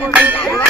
Yeah.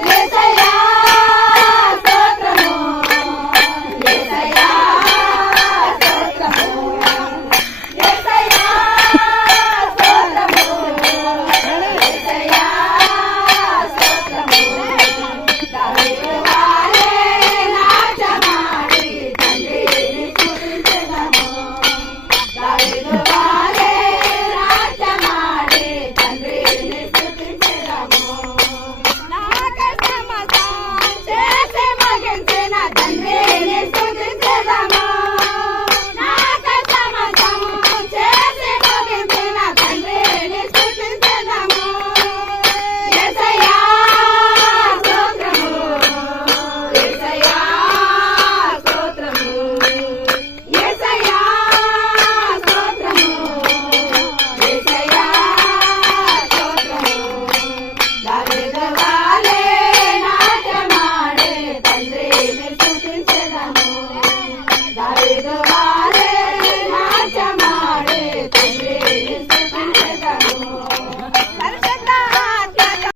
guys.